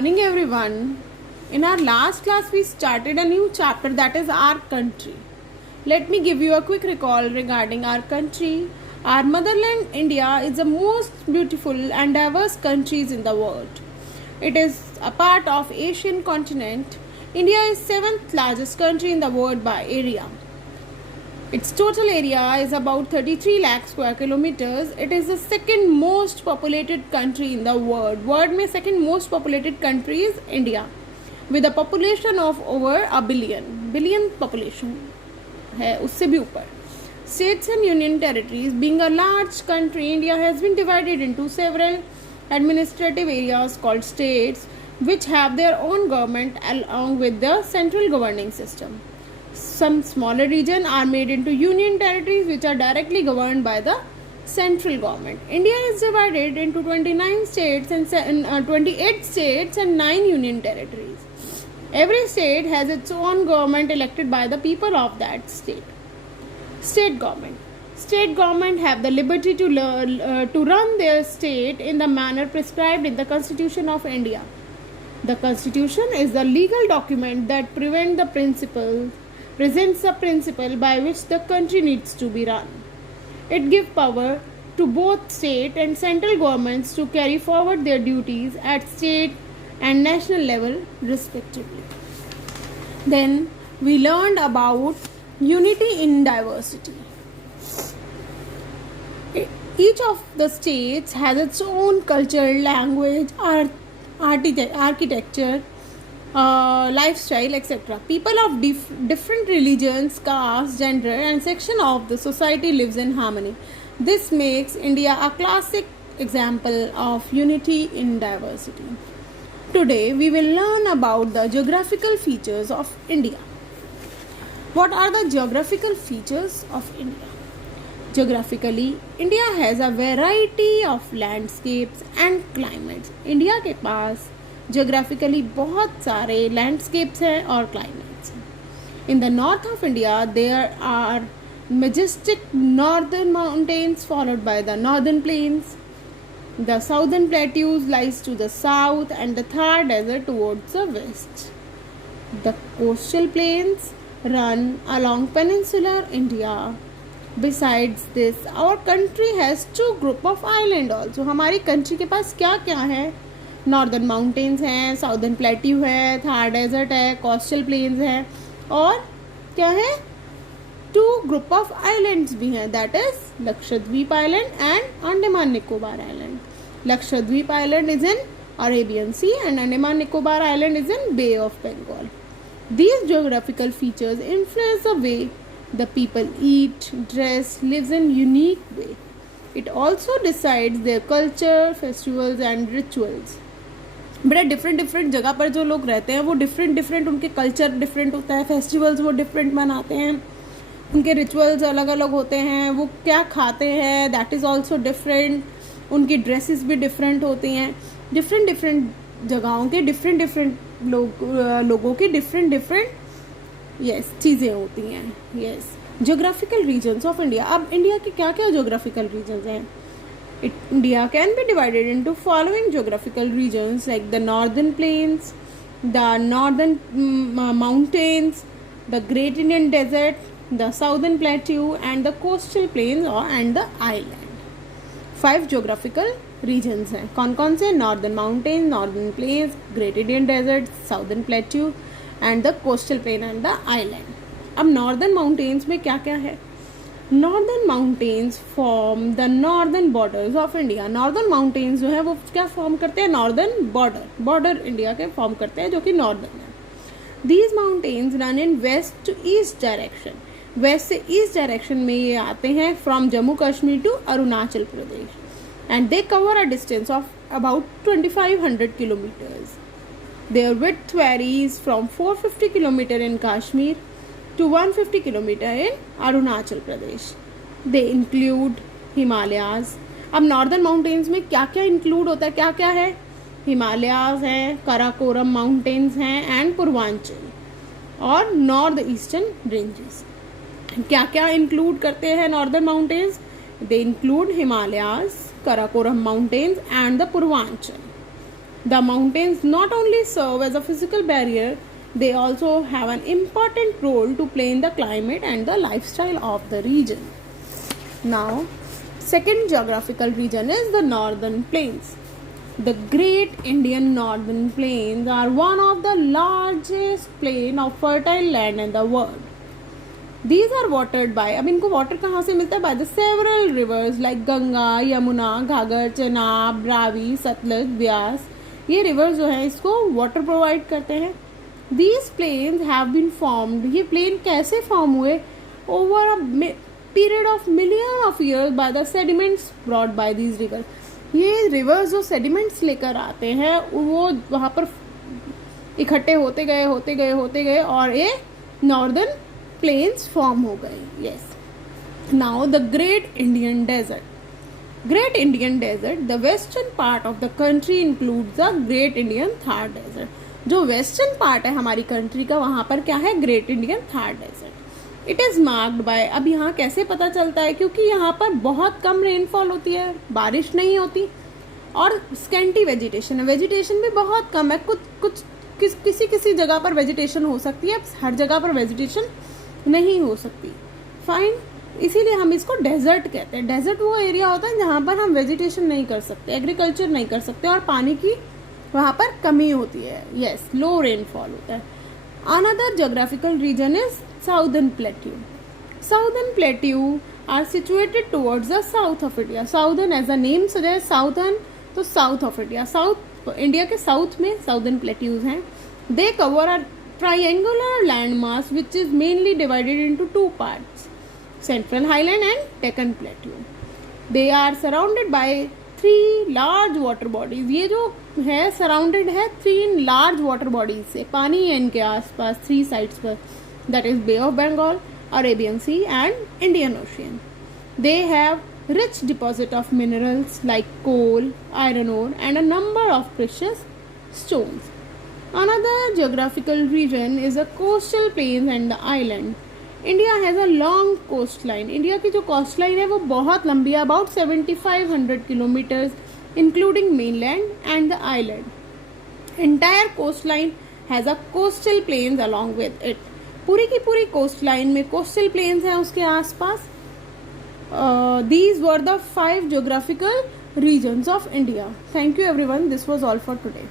Morning everyone. In our last class we started a new chapter, that is our country. Let me give you a quick recall regarding our country. Our motherland India is the most beautiful and diverse countries in the world. It is a part of Asian continent. India is 7th largest country in the world by area. Its total area is about 33 lakh square kilometers. It is the second most populated country in the world. World में second most populated country is India, with a population of over a billion. Billion population है, उससे भी ऊपर. States and union territories. Being a large country, India has been divided into several administrative areas called states, which have their own government along with the central governing system. Some smaller regions are made into union territories which are directly governed by the central government. India is divided into 29 states and 28 states and 9 union territories. Every state has its own government elected by the people of that state. State government. State government have the liberty to run their state in the manner prescribed in the Constitution of India. The Constitution is the legal document that presents the principle by which the country needs to be run. It gives power to both state and central governments to carry forward their duties at state and national level respectively. Then we learned about unity in diversity. Each of the states has its own culture, language, architecture, lifestyle, etc. People of different religions, castes, gender and section of the society lives in harmony. This makes India a classic example of unity in diversity. Today we will learn about the geographical features of India. What are the geographical features of India? Geographically, India has a variety of landscapes and climates. India के पास geographically बहुत सारे landscapes हैं और climates हैं. In the north of India, there are majestic northern mountains followed by the northern plains. The southern plateaus lies to the south and the Thar desert towards the west. The coastal plains run along peninsular India. Besides this, our country has two group of island also. हमारी country के पास क्या क्या है? Northern mountains हैं, southern plateau है, Thar desert है, coastal planes हैं और क्या है, टू ग्रुप ऑफ आइलैंड्स भी हैं, that is Lakshadweep island and Andaman Nicobar island. Lakshadweep island is in Arabian Sea and Andaman Nicobar island is in Bay of Bengal. These geographical features influence the way the people eat, dress, lives in unique way. It also decides their culture, festivals and rituals. बड़ा different जगह पर जो लोग रहते हैं वो different उनके culture different होता है, फेस्टिवल्स वो डिफरेंट मनाते हैं, उनके रिचुअल्स अलग अलग होते हैं, वो क्या खाते हैं दैट इज़ ऑल्सो डिफरेंट, उनकी ड्रेसेस भी डिफरेंट होती हैं. डिफरेंट जगहों के डिफरेंट लोगों की डिफरेंट चीज़ें होती हैं. Geographical regions of India. अब इंडिया के क्या क्या जियोग्राफिकल रीजन्स हैं? India can be divided into following geographical regions like the northern plains, the northern mountains, the Great Indian Desert, the southern plateau and the coastal plains and the island. 5 geographical regions हैं. कौन कौन से? Northern mountains, northern plains, Great Indian Desert, southern plateau and the coastal plain and the island. अब northern mountains में क्या क्या है? Northern mountains form the northern borders of India. Northern mountains जो है वो क्या फॉर्म करते हैं? नॉर्दर्न बॉर्डर इंडिया के फॉर्म करते हैं जो कि नॉर्दर्न है. These mountains run in west to east direction. West से ईस्ट डायरेक्शन में ये आते हैं from Jammu Kashmir to Arunachal Pradesh and they cover a distance of about 2500 kilometers. Their width varies from 450 kilometers in Kashmir to 150 kilometer in Arunachal Pradesh. They include Himalayas. अब northern mountains में क्या क्या include होता है, क्या क्या है? हिमालयाज हैं, कराकोरम माउंटेन्स हैं एंड पूर्वांचल और नॉर्थ ईस्टर्न रेंजेस. क्या क्या इंक्लूड करते हैं northern mountains? They include Himalayas, Karakoram mountains and the Purvanchal. The mountains not only serve as a physical barrier, they also have an important role to play in the climate and the lifestyle of the region. Now, second geographical region is the northern plains. The Great Indian Northern Plains are one of the largest plain of fertile land in the world. These are watered by, अब इनको water कहाँ से मिलता है? By the several rivers like Ganga, Yamuna, घाघर, Chenab, Ravi, Sutlej, Beas. ये reverse जो है इसको वाटर प्रोवाइड करते हैं. These plains have been formed. ये प्लेन कैसे फॉर्म हुए? Over a period of millions of years by the sediments brought by these rivers. ये रिवर्स जो सेडिमेंट्स लेकर आते हैं वो वहाँ पर इकट्ठे होते गए और ये नॉर्दर्न प्लेन्स फॉर्म हो गए. Yes. Now the great Indian desert. Great Indian desert, the western part of the country includes the great Indian Thar desert. जो वेस्टर्न पार्ट है हमारी कंट्री का वहाँ पर क्या है? Great Indian Thar desert. It is marked by, अब यहाँ कैसे पता चलता है? क्योंकि यहाँ पर बहुत कम रेनफॉल होती है, बारिश नहीं होती और स्कैंटी वेजिटेशन है. वेजिटेशन भी बहुत कम है. किसी जगह पर वेजिटेशन हो सकती है, हर जगह पर वेजिटेशन नहीं हो सकती. फाइन. इसीलिए हम इसको डेजर्ट कहते हैं. डेजर्ट वो एरिया होता है जहाँ पर हम वेजिटेशन नहीं कर सकते, एग्रीकल्चर नहीं कर सकते और पानी की वहाँ पर कमी होती है. यस, लो रेनफॉल होता है. Another geographical region is Southern Plateau. Southern Plateau are situated towards the south of India. Southern as the name suggests, southern तो south of India. South India के south में Southern Plateaus हैं. They cover a triangular landmass which is mainly divided into two parts: Central Highland and Deccan Plateau. They are surrounded by three large water bodies. ये जो है surrounded है three large water bodies से. पानी है इनके आसपास three sides पर. That is Bay of Bengal, Arabian Sea and Indian Ocean. They have rich deposit of minerals like coal, iron ore and a number of precious stones. Another geographical region is the coastal plains and the island. India has a long coastline. India की जो coastline है वो बहुत लंबी है, about 7500 kilometers, including mainland and the island. Entire coastline has a coastal plains along with it. पूरी की पूरी कोस्ट लाइन में कोस्टल प्लेन्स हैं उसके आसपास. These were the 5 geographical regions of India. Thank you everyone. This was all for today.